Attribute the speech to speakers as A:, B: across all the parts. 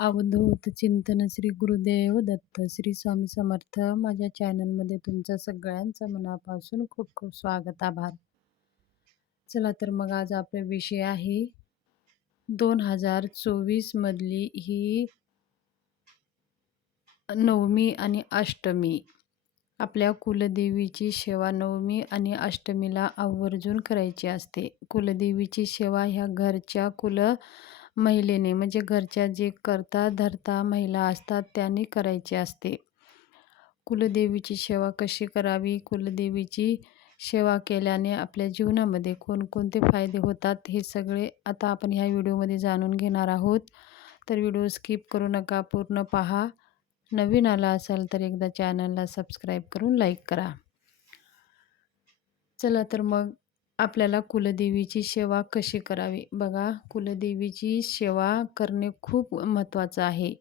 A: अवधूत चिंतन श्री गुरुदेव दत्त श्री स्वामी समर्थ. माझ्या चॅनलमध्ये तुमचं सगळ्यांचं मनापासून खूप खूप स्वागत आभार. चला तर मग आज आपला विषय आहे दोन हजार चोवीसमधली ही नवमी आणि अष्टमी. आपल्या कुलदेवीची सेवा नवमी आणि अष्टमीला आवर्जून करायची असते. कुलदेवीची सेवा ह्या घरच्या कुल महिलेने म्हणजे घरच्या जे करता धरता महिला असतात त्यांनी करायची असते. कुलदेवीची सेवा कशी करावी? कुलदेवीची सेवा केल्याने आपल्या जीवनामध्ये कोणकोणते फायदे होतात? हे सगळे आता आपण ह्या व्हिडिओमध्ये जाणून घेणार आहोत. तर व्हिडिओ स्किप करू नका पूर्ण पहा. नवीन आला असाल तर एकदा चॅनलला सबस्क्राईब करून लाईक करा. चला तर मग आपल्याला कुलदेवीची सेवा कशी करावी? बघा कुलदेवीची सेवा करणे खूप महत्त्वाचं आहे.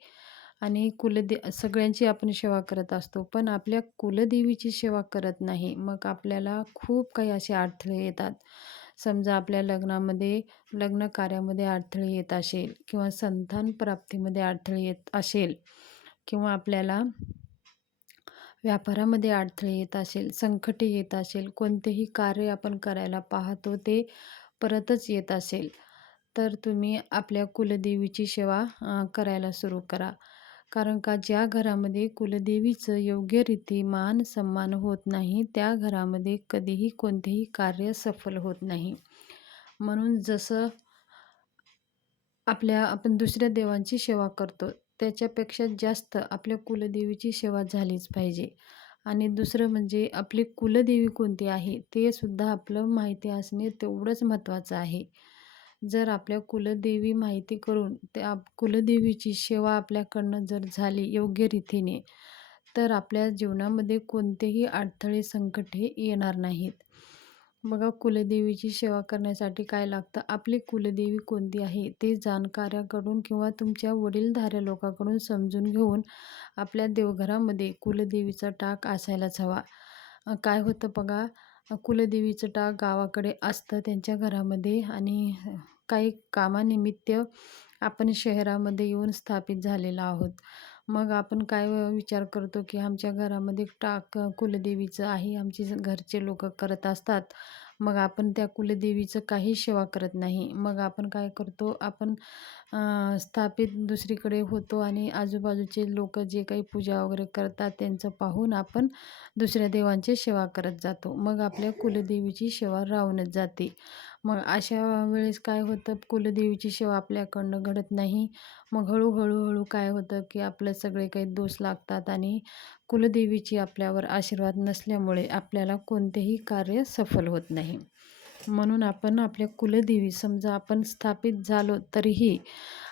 A: आणि कुलदे सगळ्यांची आपण सेवा करत असतो पण आपल्या कुलदेवीची सेवा करत नाही मग आपल्याला खूप काही असे अडथळे येतात. समजा आपल्या लग्नामध्ये लग्न कार्यामध्ये अडथळे येत असेल किंवा संतान प्राप्तीमध्ये अडथळे येत असेल किंवा आपल्याला व्यापारामध्ये अडथळे येत असेल संकटे येत असेल कोणतेही कार्य आपण करायला पाहतो ते परतच येत असेल तर तुम्ही आपल्या कुलदेवीची सेवा करायला सुरू करा. कारण का ज्या घरामध्ये कुलदेवीचं योग्यरीती मान सन्मान होत नाही त्या घरामध्ये कधीही कोणतेही कार्य सफल होत नाही. म्हणून जसं आपल्या आपण दुसऱ्या देवांची सेवा करतो त्याच्यापेक्षा जास्त आपल्या कुलदेवीची सेवा झालीच पाहिजे. आणि दुसरं म्हणजे आपली कुलदेवी कोणती आहे ते सुद्धा आपलं माहिती असणे तेवढंच महत्त्वाचं आहे. जर आपल्या कुलदेवी माहिती करून त्या कुलदेवीची सेवा आपल्याकडनं जर झाली योग्य रीतीने तर आपल्या जीवनामध्ये कोणतेही अडथळे संकटे येणार नाहीत. बघा कुलदेवीची सेवा करण्यासाठी काय लागतं? आपली कुलदेवी कोणती आहे? ते जाणकाऱ्याकडून किंवा तुमच्या वडीलधाऱ्या लोकांकडून समजून घेऊन आपल्या देवघरामध्ये कुलदेवीचा टाक असायलाच हवा. काय होतं बघा कुलदेवीचं टाक गावाकडे असतं त्यांच्या घरामध्ये आणि काही कामानिमित्त आपण शहरामध्ये येऊन स्थापित झालेलो आहोत. मग आपण काय विचार करतो की आमच्या घरामध्ये टाक कुलदेवीचं आहे आमची घरचे लोक करत असतात. मग आपण त्या कुलदेवीचं काही सेवा करत नाही. मग आपण काय करतो आपण स्थापित दुसरीकडे होतो आणि आजूबाजूचे लोक जे काही पूजा वगैरे करतात त्यांचं पाहून आपण दुसऱ्या देवांची सेवा करत जातो. मग आपल्या कुलदेवीची सेवा राहूनच जाते. मग अशा वेळेस काय होतं कुलदेवीची सेवा आपल्याकडनं घडत नाही. मग हळूहळू हळू काय होतं की आपलं सगळे काही दोष लागतात आणि कुलदेवीची आपल्यावर आशीर्वाद नसल्यामुळे आपल्याला कोणतेही कार्य सफल होत नाही. म्हणून आपण आपल्या कुलदेवी समजा आपण स्थापित झालो तरीही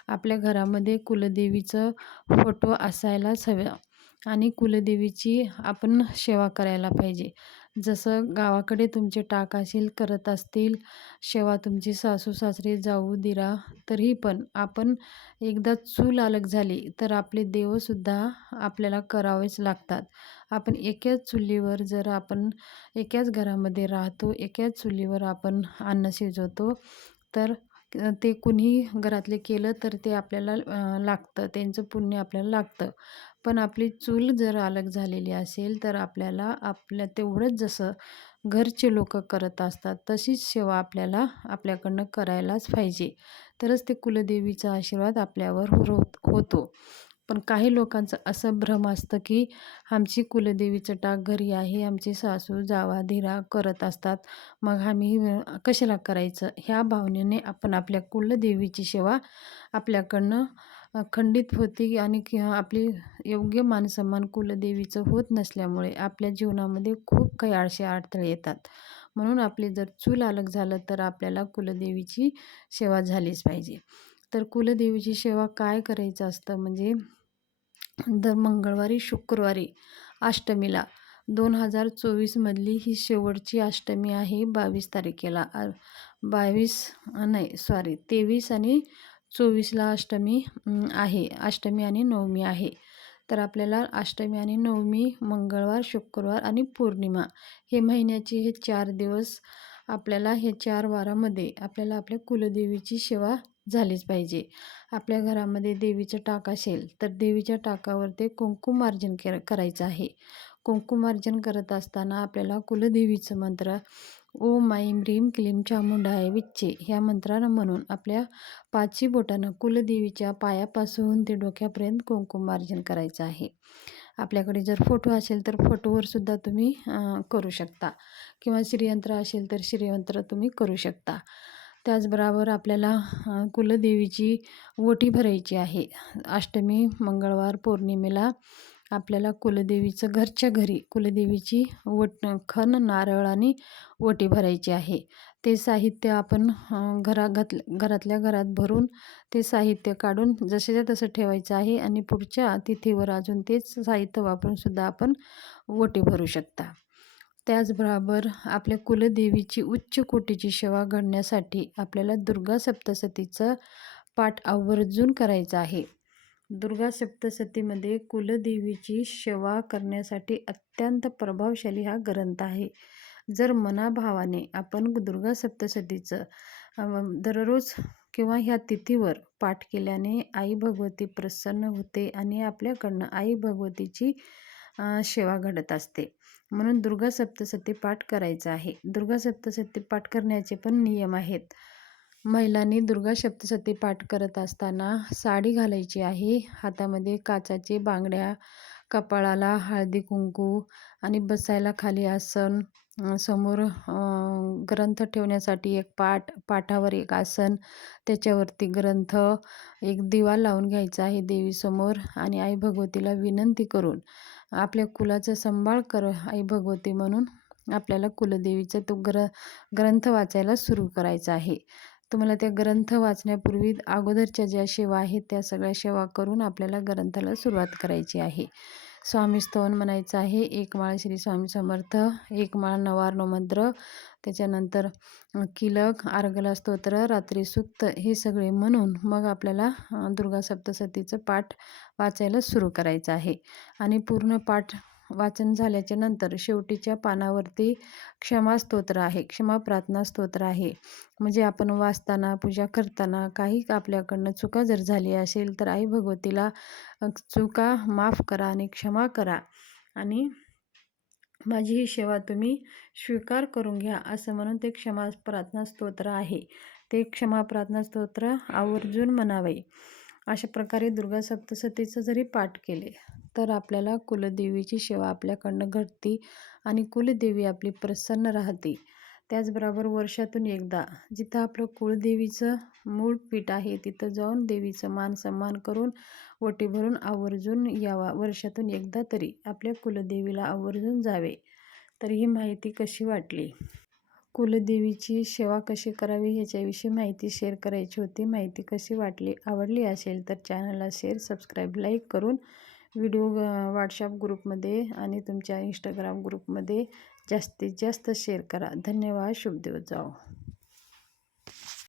A: आपल्या घरामध्ये कुलदेवीचं फोटो असायलाच हवा आणि कुलदेवीची आपण सेवा करायला पाहिजे. जसं गावाकडे तुमचे टाक असेल करत असतील सेवा तुमची सासू सासरे जाऊ दिरा तरी पण आपण एकदा चूल अलग झाली तर आपले देवसुद्धा आपल्याला करावेच लागतात. आपण एकाच चुलीवर जर आपण एकाच घरामध्ये राहतो एकाच चुलीवर आपण अन्न शिजवतो तर ते कुणी घरातले केलं तर ते आपल्याला लागतं. त्यांचं पुण्य आपल्याला लागतं. पण आपली चूल जर अलग झालेली असेल तर आपल्याला आपल्या तेवढंच जसं घरचे लोक करत असतात तशीच सेवा आपल्याला आपल्याकडनं करायलाच पाहिजे. तरच ते कुलदेवीचा आशीर्वाद आपल्यावर होत होतो. पण काही लोकांचं असं भ्रम असतं की आमची कुलदेवीचं टाक घरी आहे आमची सासू जावा धीरा करत असतात. मग आम्ही कशाला करायचं? ह्या भावनेने आपण आपल्या कुलदेवीची सेवा आपल्याकडनं खंडित होती आणि आपली योग्य मानसन्मान कुलदेवीचं होत नसल्यामुळे आपल्या जीवनामध्ये खूप काही आळशे अडथळे येतात. म्हणून आपली जर चूल अलग झालं तर आपल्याला कुलदेवीची सेवा झालीच पाहिजे. तर कुलदेवीची सेवा काय करायचं असतं? म्हणजे दर मंगळवारी शुक्रवारी अष्टमीला. दोन हजार चोवीसमधली ही शेवटची अष्टमी आहे बावीस तारखेला. बावीस नाही सॉरी तेवीस आणि चोवीसला अष्टमी आहे. अष्टमी आणि नवमी आहे. तर आपल्याला अष्टमी आणि नवमी मंगळवार शुक्रवार आणि पौर्णिमा हे महिन्याचे हे चार दिवस आपल्याला हे चार वारामध्ये आपल्याला आपल्या कुलदेवीची सेवा झालीच पाहिजे. आपल्या घरामध्ये देवीचं टाक असेल तर देवीच्या टाकावर ते कुंकुमार्जन के करायचं आहे. कुंकुमार्जन करत असताना आपल्याला कुलदेवीचं मंत्र ओम ऐं ह्रीं क्लीम चामुंडाय विच्चे ह्या मंत्रानं म्हणून आपल्या पाचही बोटानं कुलदेवीच्या पायापासून ते डोक्यापर्यंत कुंकुमार्जन करायचं आहे. आपल्याकडे जर फोटो असेल तर फोटोवर सुद्धा तुम्ही करू शकता. किंवा श्रीयंत्र असेल तर श्रीयंत्र तुम्ही करू शकता. त्याचबरोबर आपल्याला कुलदेवीची ओटी भरायची आहे. अष्टमी मंगळवार पौर्णिमेला आपल्याला कुलदेवीचं घरच्या घरी कुलदेवीची वट खण नारळ आणि ओटी भरायची आहे. ते साहित्य आपण घरा घात घरातल्या घरात भरून ते साहित्य काढून जसेच्या तसं ठेवायचं आहे आणि पुढच्या तिथीवर अजून तेच साहित्य वापरून सुद्धा आपण ओटी भरू शकता. त्याचबरोबर आपल्या कुलदेवीची उच्च कोटीची सेवा घडण्यासाठी आपल्याला दुर्गा सप्तसतीचं पाठ आवर्जून करायचं आहे. दुर्गा सप्तसतीमध्ये कुलदेवीची सेवा करण्यासाठी अत्यंत प्रभावशाली हा ग्रंथ आहे. जर मनाभावाने आपण दुर्गा सप्तसतीचं दररोज किंवा ह्या तिथीवर पाठ केल्याने आई भगवती प्रसन्न होते आणि आपल्याकडनं आई भगवतीची सेवा घडत असते. म्हणून दुर्गा सप्तसती पाठ करायचा आहे. दुर्गा सप्तसती पाठ करण्याचे पण नियम आहेत. महिलांनी दुर्गा सप्तसती पाठ करत असताना साडी घालायची आहे. हातामध्ये काचाचे बांगड्या कपाळाला हळदी कुंकू आणि बसायला खाली आसन समोर ग्रंथ ठेवण्यासाठी एक पाट पाठावर एक आसन त्याच्यावरती ग्रंथ एक दिवा लावून घ्यायचा आहे देवीसमोर आणि आई भगवतीला विनंती करून. आपल्या कुलाचा सांभाळ कर आई भगवती म्हणून आपल्याला कुलदेवीचा तो ग्र ग्रंथ वाचायला सुरू करायचा आहे. तुम्हाला त्या ग्रंथ वाचण्यापूर्वी अगोदरच्या ज्या सेवा आहेत त्या सगळ्या सेवा करून आपल्याला ग्रंथाला सुरुवात करायची आहे. स्वामी स्तवन म्हणायचं आहे. एक माळ श्री स्वामी समर्थ एक माळ नवार्ण मंत्र त्याच्यानंतर किलक आर्गला स्तोत्र रात्री सुक्त हे सगळे म्हणून मग आपल्याला दुर्गा सप्तसतीचं पाठ वाचायला सुरू करायचं आहे. आणि पूर्ण पाठ वाचन झाल्याच्यानंतर शेवटीच्या पानावरती क्षमा स्तोत्र आहे. क्षमा प्रार्थना स्तोत्र आहे. म्हणजे आपण वाचताना पूजा करताना काही आपल्याकडनं चुका जर झाली असेल तर आई भगवतीला चुका माफ करा आणि क्षमा करा. आणि माझी ही सेवा तुम्ही स्वीकार करून घ्या असं म्हणून ते क्षमा प्रार्थना स्तोत्र आहे. ते क्षमा प्रार्थना स्तोत्र आवर्जून म्हणावे. अशा प्रकारे दुर्गा सप्तसतीचं जरी पाठ केले तर आपल्याला कुलदेवीची सेवा आपल्याकडनं घडते आणि कुलदेवी आपली प्रसन्न राहते. त्याचबरोबर वर्षातून एकदा जिथं आपलं कुळदेवीचं मूळ पीठ आहे तिथं जाऊन देवीचं मान सन्मान करून ओटी भरून आवर्जून यावा. वर्षातून एकदा तरी आपल्या कुलदेवीला आवर्जून जावे. तर ही माहिती कशी वाटली? कुलदेवीची सेवा कशी करावी ह्याच्याविषयी माहिती शेअर करायची होती. माहिती कशी वाटली आवडली असेल तर चॅनलला शेअर सबस्क्राईब लाईक करून व्हिडिओ व्हॉट्सअप ग्रुपमध्ये आणि तुमच्या इंस्टाग्राम ग्रुपमध्ये जास्तीत जास्त शेअर करा. धन्यवाद. शुभ दिवस जाओ.